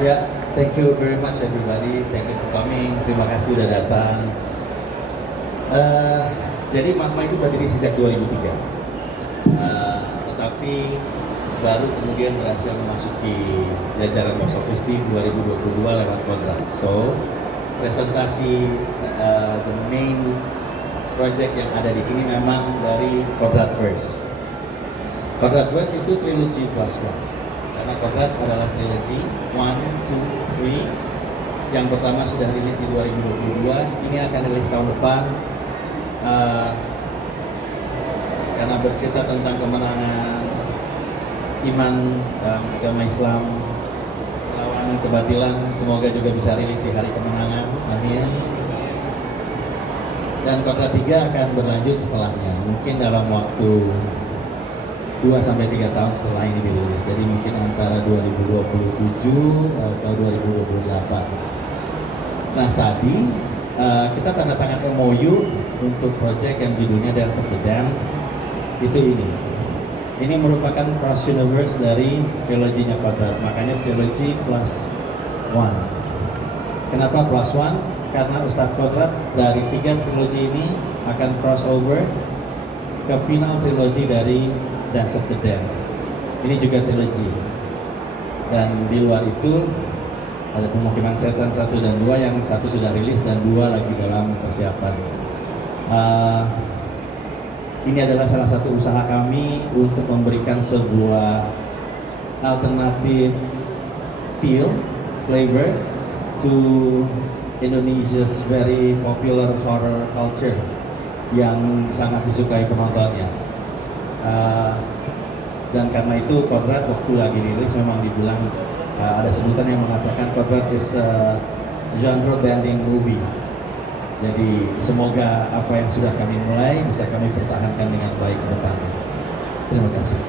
Ya, thank you very much everybody. Thank you for coming. Terima kasih sudah datang. Eh, jadi Magma itu berdiri sejak 2003. Tetapi baru kemudian berhasil memasuki jajaran box office di 2022 lewat Kodrat. So, presentasi the main project yang ada di sini memang dari Kodratverse. Kodratverse itu trilogy plus one. Karena Kodrat adalah trilogy 1, 2, 3. Yang pertama sudah rilis di 2022, ini akan rilis tahun depan. Karena bercerita tentang kemenangan iman dalam agama Islam melawan kebatilan, semoga juga bisa rilis di hari kemenangan, amin. Dan Kodrat 3 akan berlanjut setelahnya, mungkin dalam waktu 2-3 tahun setelah ini dirilis, jadi mungkin antara 2027 atau 2028. Nah tadi kita tanda tangan MOU untuk project yang judulnya Dance of the Damned. Itu ini merupakan cross universe dari triloginya Kodrat, makanya trilogy plus one. Kenapa plus one? Karena Ustadz Kodrat dari 3 trilogi ini akan crossover ke final trilogi dari Dance of the Damned. Ini juga trilogi. Dan di luar itu ada Pemukiman Setan 1 dan 2, yang 1 sudah rilis dan 2 lagi dalam persiapan. Ini adalah salah satu usaha kami untuk memberikan sebuah alternatif flavor to Indonesia's very popular horror culture yang sangat disukai penontonnya. Dan karena itu Kodrat waktu lagi rilis memang dibilang ada sebutan yang mengatakan Kodrat is a genre bending movie. Jadi semoga apa yang sudah kami mulai bisa kami pertahankan dengan baik ke depan. Terima kasih.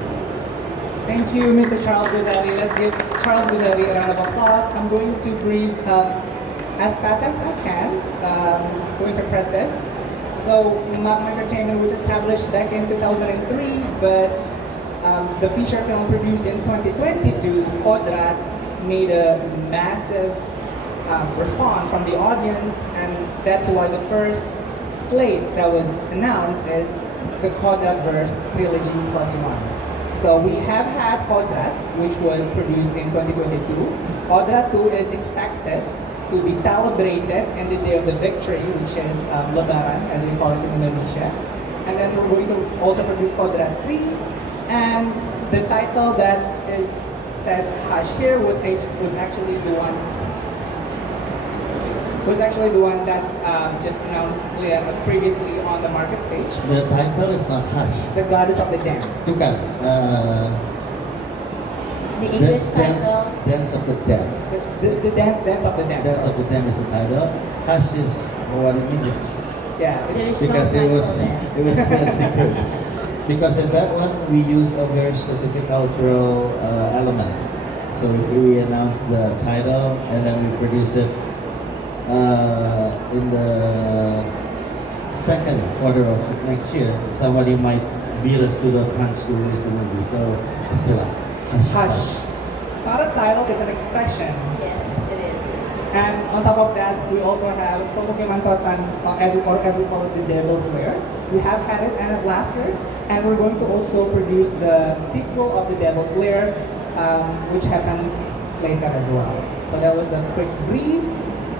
Thank you, Mr. Charles Gozali. Let's give Charles Gozali a round of applause. I'm going to brief as fast as I can to interpret this. So, Magma Entertainment was established back in 2003, but the feature film produced in 2022, Kodrat, made a massive response from the audience, and that's why the first slate that was announced is the Kodratverse Trilogy Plus One. So we have had Kodrat, which was produced in 2022. Kodrat 2 is expected to be celebrated in the day of the victory, which is Lebaran, as we call it in Indonesia. And then we're going to also produce Kodrat 3, and the title that is said Hush here was actually the one that's just announced previously on the market stage. The title is not Hush. The Goddess of the Damned. Bukan. The English title. Dance of the Damned. The Dance of the Damned. Dance of the Damned is the title. Hush is what it means. Yeah. There is Because no it was still a secret. Because in that one we use a very specific cultural element. So if we announce the title and then we produce it in the second quarter of next year, somebody might beat us to the punch to release the movie. So it's still a hush. Hush. It's not a title, it's an expression. Yes, it is. And on top of that, we also have Pemukiman Setan, as we call it, the Devil's Lair. We have had it and last year, and we're going to also produce the sequel of the Devil's Lair, which happens later as well. So that was the quick brief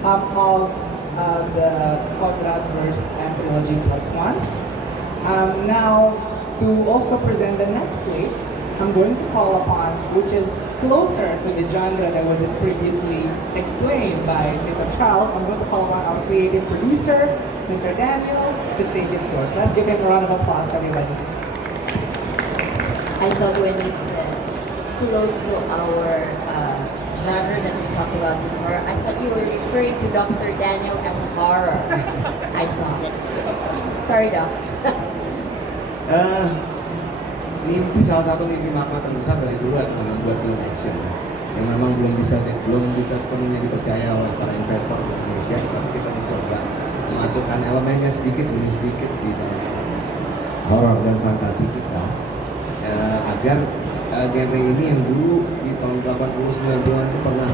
of the Kodratverse and Trilogy Plus One. Now, to also present the next slate, I'm going to call upon, which is closer to the genre that was just previously explained by Mr. Charles. I'm going to call upon our creative producer, Mr. Daniel. The stage is yours. Let's give him a round of applause, everybody. I thought when you said close to our genre that we talked about is horror, I thought you were referring to Dr. Daniel as a horror. I thought. Sorry, Doc. Mimpi salah satu mimpi Magma terbesar dari dulu adalah membuat film action yang memang belum bisa sepenuhnya dipercaya oleh para investor di Indonesia, tapi kita mencoba memasukkan elemennya sedikit demi sedikit di dalam horor dan fantasi kita agar genre ini yang dulu di tahun 80-90-an itu pernah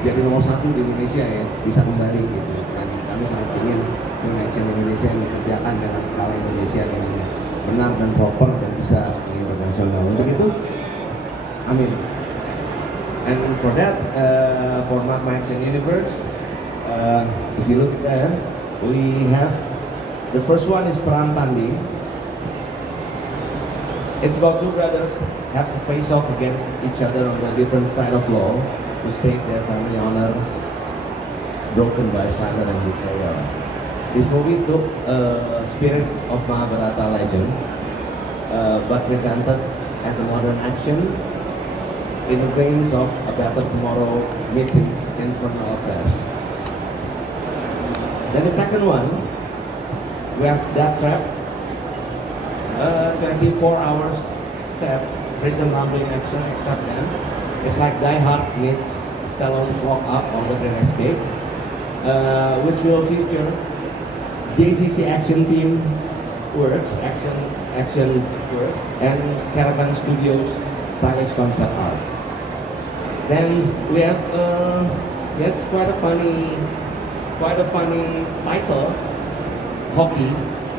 jadi nomor 1 di Indonesia ya, bisa kembali gitu. Dan kami sangat ingin film action Indonesia yang dikerjakan dengan skala Indonesia dengan benar dan proper dan bisa internasional. Untuk itu, amin. And for that, for Magma Action Universe, if you look there, we have the first one is Perang Tanding. It's about 2 brothers have to face off against each other on the different side of law to save their family honor broken by slander and betrayal. This movie took spirit of Mahabharata legend, but presented as a modern action in the veins of A Better Tomorrow meets Infernal Affairs. Then the second one, we have Death Trap, 24 hours set, prison rambling action extravagant. It's like Die Hard meets Stallone's Lock Up on the Grand Escape, which will feature JCC Action Team Works, Action Works, and Caravan Studios stylish concept art. Then we have yes, quite a funny title, Hockey.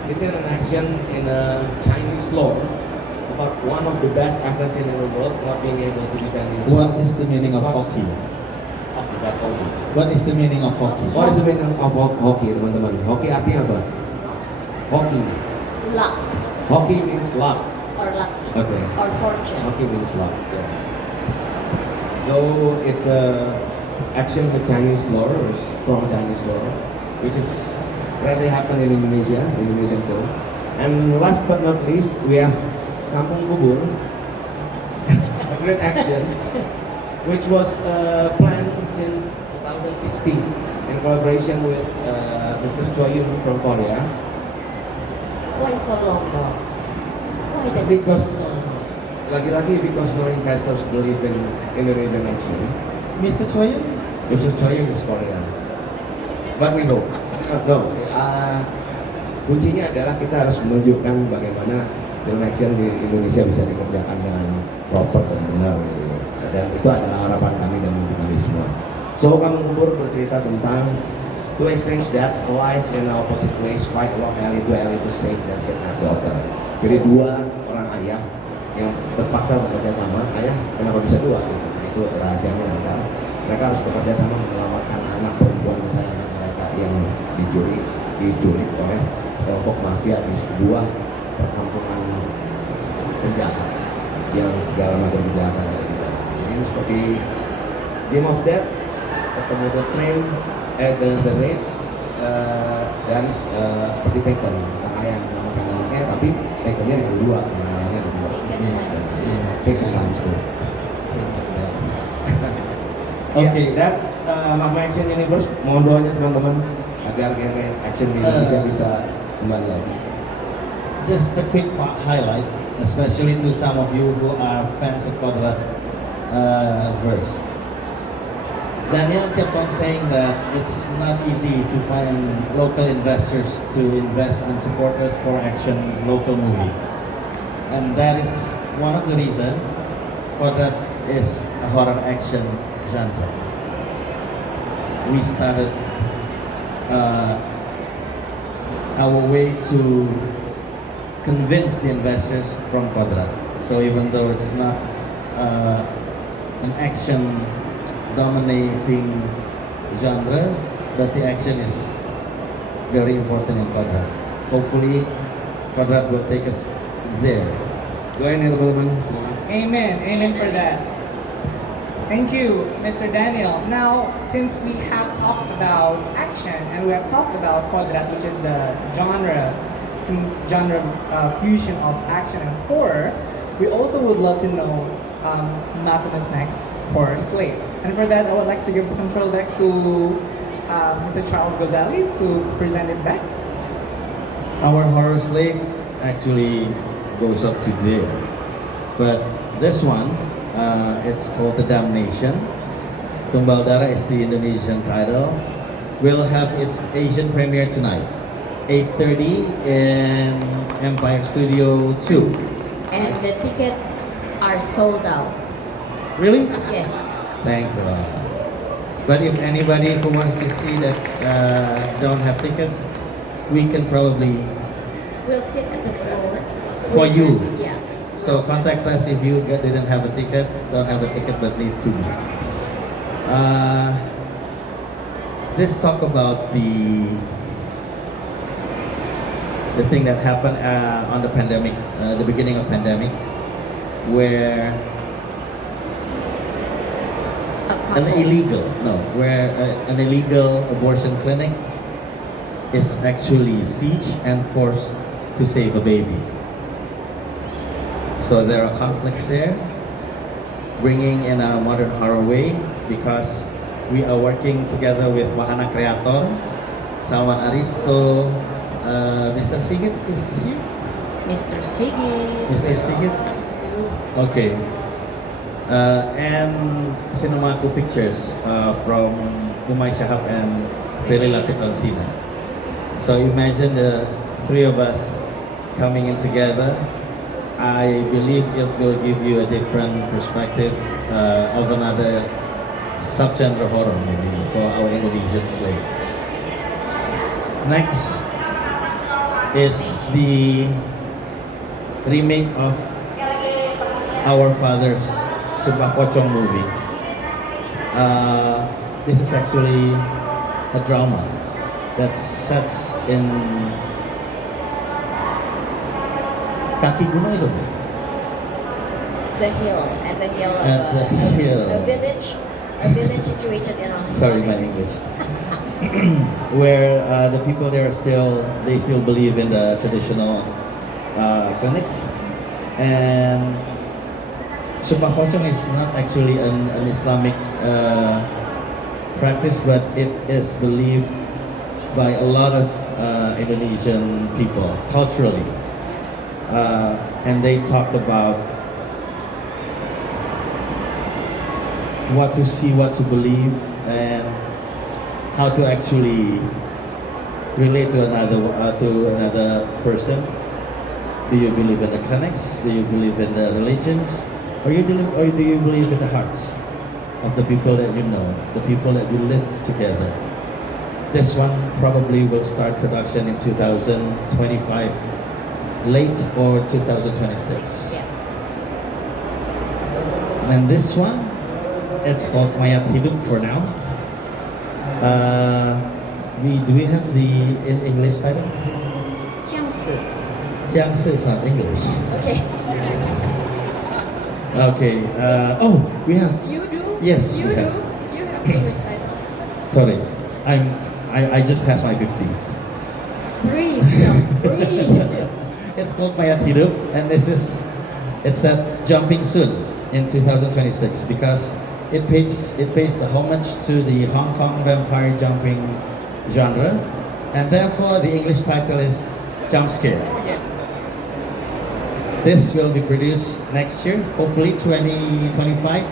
This is an action in a Chinese lore about one of the best assassins in the world not being able to defend himself. What is the meaning of Because hockey? of the bad hockey. What is the meaning of hockey? What is the meaning of hockey, teman-teman? Hockey artinya apa? Hockey. Luck Hockey means luck. or lucky Okay. or fortune. Hockey means luck. Yeah. So it's a action with Chinese lore, or strong Chinese lore, which is rarely happen in Indonesia, Indonesian film. And last but not least, we have Kampung Kubur, a great action, which was planned since 2016 in collaboration with Mr. Choi Yun from Korea. Why so long though? Why does it take Because so long? lagi-lagi because no investors believe in Indonesian action. Mr. Choyan? Mr. Choi Yun is Korean. But we hope. Kuncinya adalah kita harus menunjukkan bagaimana film action di Indonesia bisa dikerjakan dengan proper dan benar gitu. Dan itu adalah harapan kami dan mimpi kami semua. So Kampung Kubur bercerita tentang two strange dads allies in opposite ways fight along alley to save their kidnapped daughter. Jadi 2 orang ayah yang terpaksa bekerja sama. Ayah kenapa bisa 2 gitu? Nah, itu rahasianya nanti. Mereka harus bekerja sama menyelamatkan anak perempuan kesayangan mereka yang diculik oleh sekelompok mafia di sebuah perkampungan penjahat yang segala macam kejahatan ada di dalam. Jadi ini seperti Game of Death, ketemu The Train, The Raid, dan seperti Taken, tentang ayah yang menyelamatkan anaknya, tapi Takennya ada 2, ayahnya ada 2. Taken times 2. Taken times 2. Okay. Yeah, that's Magma Action Universe. Mohon doanya teman-teman agar genre action di Indonesia bisa kembali lagi. Just a quick highlight, especially to some of you who are fans of Kodrat verse. Daniel kept on saying that it's not easy to find local investors to invest and support us for action local movie. And that is one of the reasons Kodrat is a horror action genre. We started our way to convince the investors from Kodrat. So even though it's not an action dominating genre, but the action is very important in Kodrat. Hopefully Kodrat will take us there. Doain ya teman-teman semua. Amen. Amen for that. Thank you, Mr. Daniel. Now, since we have talked about action and we have talked about Kodrat, which is the genre fusion of action and horror, we also would love to know Malcolm's next horror slate. And for that, I would like to give the control back to Mr. Charles Gozali to present it back. Our horror slate actually goes up to there, but this one, it's called The Damnation. Tumbal Darah is the Indonesian title. Will have its Asian premiere tonight, 8:30 in Empire Studio 2. And the tickets are sold out. Really? Yes. Thank God. But if anybody who wants to see that don't have tickets, we can probably We'll sit at the floor. For you. Yeah. so contact us if you didn't have a ticket, don't have a ticket but need to be. Let's talk about the thing that happened on the pandemic, the beginning of pandemic, where A an couple. illegal, no, where an illegal abortion clinic is actually sieged and forced to save a baby. So there are conflicts there, bringing in a modern horror way because we are working together with Wahana Creator, Salman Aristo, Mr. Sigit is here. Mr. Sigit. Mr. Sigit? Okay. And Cinemaku Pictures from Umay Shahab and Prilly Latifonsina. So imagine the three of us coming in together. I believe it will give you a different perspective of another subgenre horror movie for our Indonesian slate. Next is the remake of Our Father's Sumpah Pocong movie. This is actually a drama that sets in kaki gunung itu. The hill, at the hill of At the hill. a village situated in Australia. Sorry, my English. Where the people there are still believe in the traditional clinics, and Sumpah Pocong is not actually an Islamic practice, but it is believed by a lot of Indonesian people culturally, and they talk about what to see, what to believe, and how to actually relate to another person. Do you believe in the clinics? Do you believe in the religions? Or do you believe in the hearts of the people that you know, the people that you live together? This one probably will start production in 2025, late or 2026. Yeah. And this one, it's called Mayat Hidup for now. Do we have the English title? Jiangsu. Jiangsu is not English. Okay. Okay. Oh, we have. You do? Yes, You we do? have. You have English title. Sorry, I just passed my 50s. Breathe, just breathe. It's called Mayat Hidup, and it's at jumping soon in 2026 because it pays the homage to the Hong Kong vampire jumping genre, and therefore the English title is Jump Scare. Oh, yes. This will be produced next year, hopefully 2025,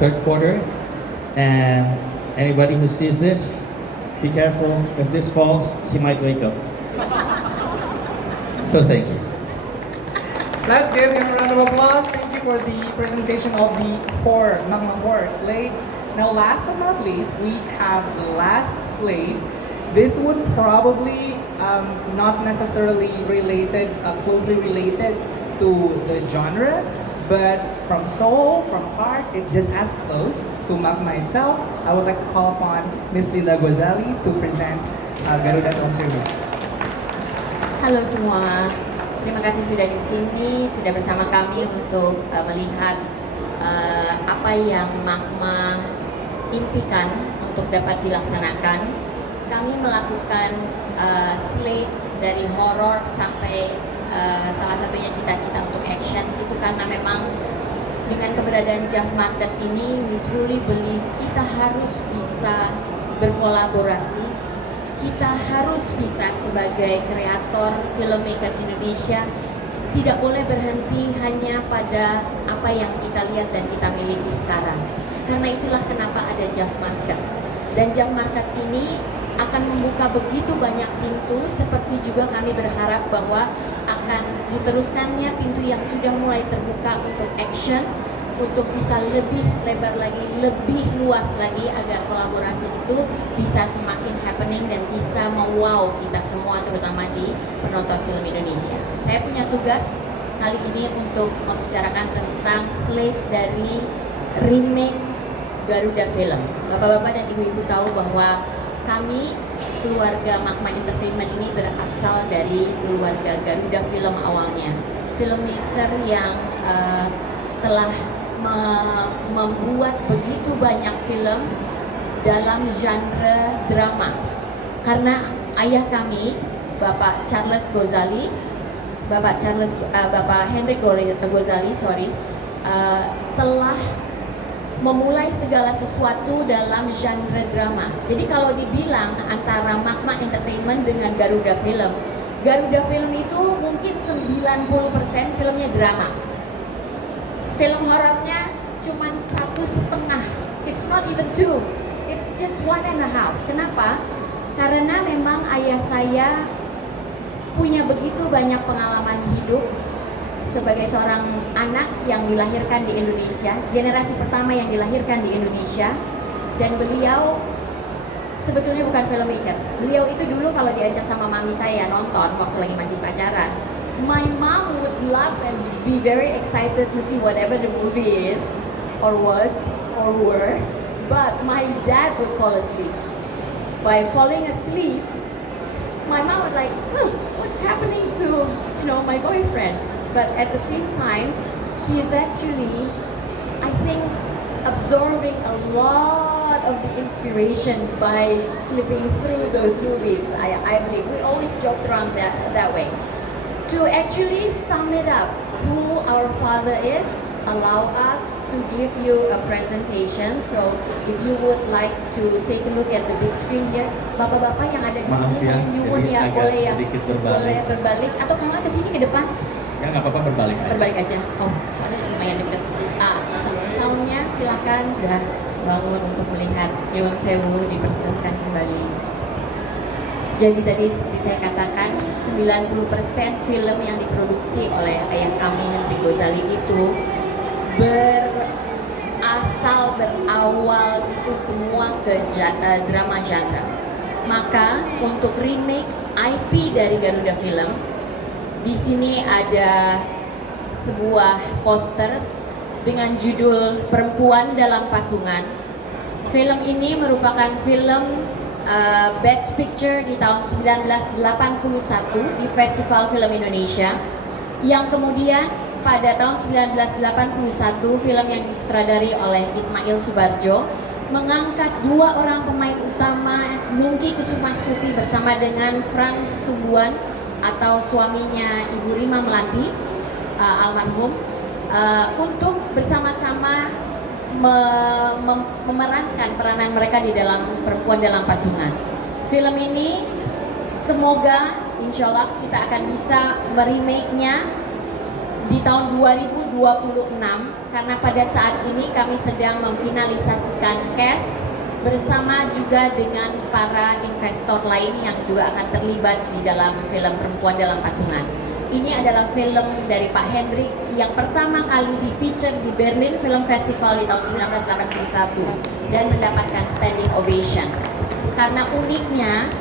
third quarter. And anybody who sees this, be careful. If this falls, he might wake up. So thank you. Let's give him a round of applause. Thank you for the presentation of the Magma Horror slate. Now, last but not least, we have the last slate. This would probably not necessarily closely related to the genre, but from soul, from heart, it's just as close to Magma itself. I would like to call upon Miss Lila Gozali to present Garuda Film Tribute. Halo semua, terima kasih sudah di sini, sudah bersama kami untuk melihat apa yang Magma impikan untuk dapat dilaksanakan. Kami melakukan slate dari horror sampai salah satunya cita-cita untuk action itu karena memang dengan keberadaan Jav Market ini, we truly believe kita harus bisa berkolaborasi. Kita harus bisa sebagai kreator filmmaker Indonesia tidak boleh berhenti hanya pada apa yang kita lihat dan kita miliki sekarang. Karena itulah kenapa ada Jav Market. Dan Jav Market ini akan membuka begitu banyak pintu, seperti juga kami berharap bahwa akan diteruskannya pintu yang sudah mulai terbuka untuk action untuk bisa lebih lebar lagi, lebih luas lagi agar kolaborasi itu bisa semakin happening dan bisa mewow kita semua terutama di penonton film Indonesia. Saya punya tugas kali ini untuk membicarakan tentang slate dari remake Garuda Film. Bapak-bapak dan ibu-ibu tahu bahwa kami keluarga Magma Entertainment ini berasal dari keluarga Garuda Film awalnya. Filmmaker yang telah membuat begitu banyak film dalam genre drama. Karena ayah kami, Bapak Charles Gozali, Bapak Hendrik Gozali, telah memulai segala sesuatu dalam genre drama. Jadi kalau dibilang antara Magma Entertainment dengan Garuda Film itu mungkin 90% filmnya drama. Film horornya cuma 1,5. It's not even 2. It's just 1.5. Kenapa? Karena memang ayah saya punya begitu banyak pengalaman hidup sebagai seorang anak yang dilahirkan di Indonesia, generasi pertama yang dilahirkan di Indonesia, dan beliau sebetulnya bukan filmmaker. Beliau itu dulu kalau diajak sama mami saya nonton waktu lagi masih pacaran, my mom would laugh and be very excited to see whatever the movie is or was or were, but my dad would fall asleep. By falling asleep, my mom would like, what's happening to my boyfriend? But at the same time, he is actually, I think, absorbing a lot of the inspiration by slipping through those movies. I believe we always joked around that way. To actually sum it up, who our father is, allow us to give you a presentation. So if you would like to take a look at the big screen here, bapak-bapak yang ada di sini, saya nyuwun ya, boleh berbalik atau kalau nggak ke sini ke depan. Ya nggak apa-apa, berbalik aja. Oh, soalnya lumayan deket. Soundnya silahkan udah bangun untuk melihat. Nyuwun sewu, dipersilahkan kembali. Jadi tadi seperti saya katakan, 90% film yang diproduksi oleh ayah kami Hendrik Gozali itu berawal itu semua ke drama genre. Maka untuk remake IP dari Garuda Film, di sini ada sebuah poster dengan judul Perempuan dalam Pasungan. Film ini merupakan film Best Picture di tahun 1981 di Festival Film Indonesia, yang kemudian pada tahun 1981 film yang disutradari oleh Ismail Subarjo mengangkat dua orang pemain utama, Nungki Kusumastuti bersama dengan Frans Tumbuhan atau suaminya Ibu Rima Melati almarhum, untuk bersama-sama memerankan peranan mereka di dalam Perempuan dalam Pasungan. Film ini semoga insya Allah kita akan bisa meremake-nya di tahun 2026, karena pada saat ini kami sedang memfinalisasikan cast bersama juga dengan para investor lain yang juga akan terlibat di dalam film Perempuan dalam Pasungan. Ini adalah film dari Pak Hendrik yang pertama kali di-feature di Berlin Film Festival di tahun 1981 dan mendapatkan standing ovation. Karena uniknya,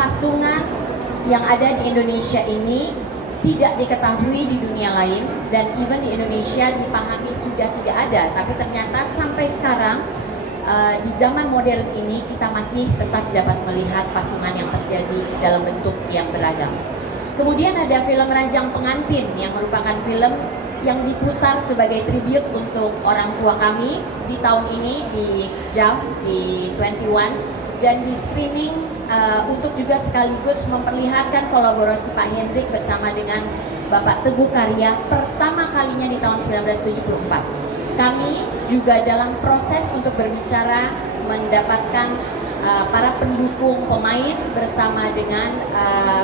pasungan yang ada di Indonesia ini tidak diketahui di dunia lain, dan even di Indonesia dipahami sudah tidak ada, tapi ternyata sampai sekarang di zaman modern ini kita masih tetap dapat melihat pasungan yang terjadi dalam bentuk yang beragam. Kemudian ada film Ranjang Pengantin yang merupakan film yang diputar sebagai tribute untuk orang tua kami di tahun ini di JAV di 21, dan di screening untuk juga sekaligus memperlihatkan kolaborasi Pak Hendrik bersama dengan Bapak Teguh Karya pertama kalinya di tahun 1974. Kami juga dalam proses untuk berbicara mendapatkan para pendukung pemain bersama dengan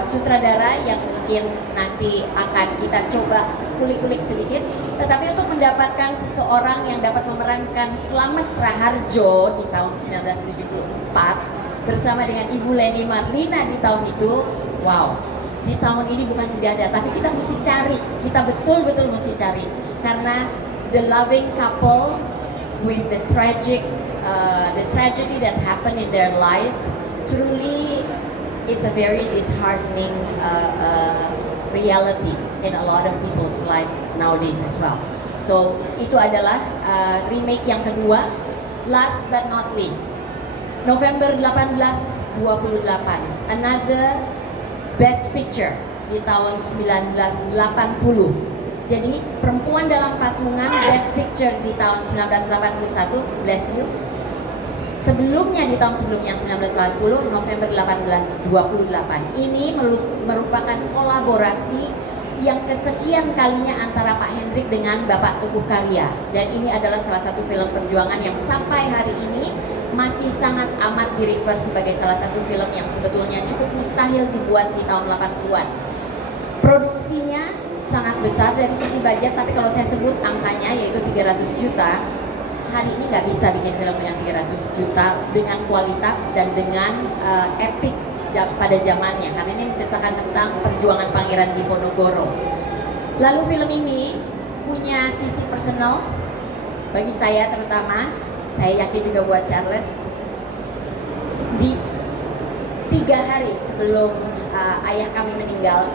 sutradara yang mungkin nanti akan kita coba kulik-kulik sedikit. Tetapi untuk mendapatkan seseorang yang dapat memerankan Slamet Raharjo di tahun 1974 bersama dengan Ibu Leni Marlina di tahun itu, wow, di tahun ini bukan tidak ada, tapi kita mesti cari, kita betul-betul mesti cari, karena the loving couple with the tragedy that happened in their lives truly is a very disheartening reality in a lot of people's life nowadays as well. So itu adalah remake yang kedua. Last but not least, November 1828, another Best Picture di tahun 1980. Jadi Perempuan dalam Pasungan Best Picture di tahun 1981, bless you. Sebelumnya di tahun sebelumnya 1980, November 1828. Ini merupakan kolaborasi yang kesekian kalinya antara Pak Hendrik dengan Bapak Teguh Karya. Dan ini adalah salah satu film perjuangan yang sampai hari ini masih sangat amat di-refer sebagai salah satu film yang sebetulnya cukup mustahil dibuat di tahun 80-an. Produksinya sangat besar dari sisi budget, tapi kalau saya sebut angkanya yaitu 300 juta, hari ini nggak bisa bikin film yang 300 juta dengan kualitas dan dengan epic pada zamannya, karena ini menceritakan tentang perjuangan Pangeran Diponegoro. Lalu film ini punya sisi personal bagi saya terutama, saya yakin juga buat Charles. Di 3 hari sebelum ayah kami meninggal,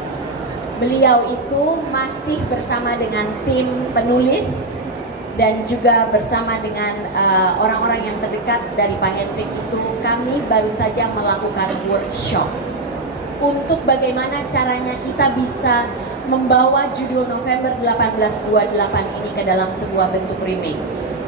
beliau itu masih bersama dengan tim penulis dan juga bersama dengan orang-orang yang terdekat dari Pak Hendrik itu. Kami baru saja melakukan workshop untuk bagaimana caranya kita bisa membawa judul November 1828 ini ke dalam sebuah bentuk remake.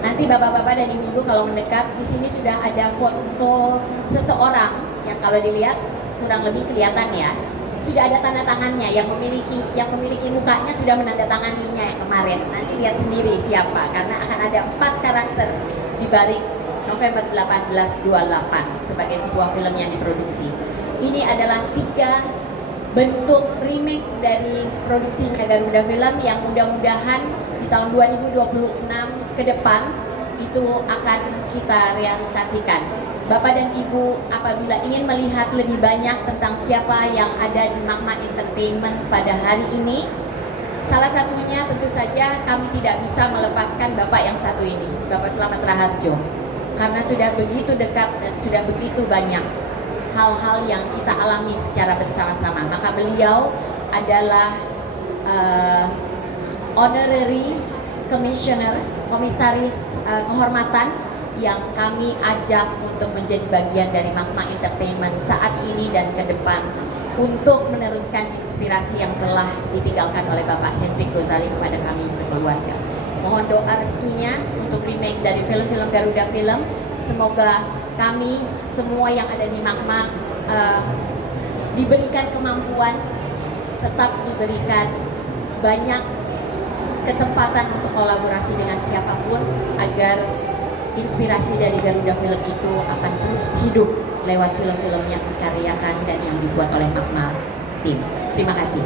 Nanti bapak-bapak dan ibu-ibu kalau mendekat, di sini sudah ada foto seseorang yang kalau dilihat kurang lebih kelihatan ya. Sudah ada tanda tangannya, yang memiliki mukanya sudah menandatanganinya yang kemarin. Nanti lihat sendiri siapa, karena akan ada 4 karakter di balik November 1828 sebagai sebuah film yang diproduksi. Ini adalah 3 bentuk remake dari produksi Garuda Film yang mudah-mudahan di tahun 2026 ke depan itu akan kita realisasikan. Bapak dan Ibu apabila ingin melihat lebih banyak tentang siapa yang ada di Magma Entertainment pada hari ini, salah satunya tentu saja kami tidak bisa melepaskan Bapak yang satu ini, Bapak Slamet Raharjo. Karena sudah begitu dekat dan sudah begitu banyak hal-hal yang kita alami secara bersama-sama. Maka beliau adalah honorary commissioner, komisaris kehormatan yang kami ajak untuk menjadi bagian dari Magma Entertainment saat ini dan ke depan untuk meneruskan inspirasi yang telah ditinggalkan oleh Bapak Hendrik Gozali kepada kami sekeluarga. Mohon doa restunya untuk remake dari film-film Garuda Film. Semoga kami semua yang ada di Magma diberikan kemampuan, tetap diberikan banyak kesempatan untuk kolaborasi dengan siapapun agar inspirasi dari Garuda Film itu akan terus hidup lewat film-film yang dikaryakan dan yang dibuat oleh Magma Team. Terima kasih.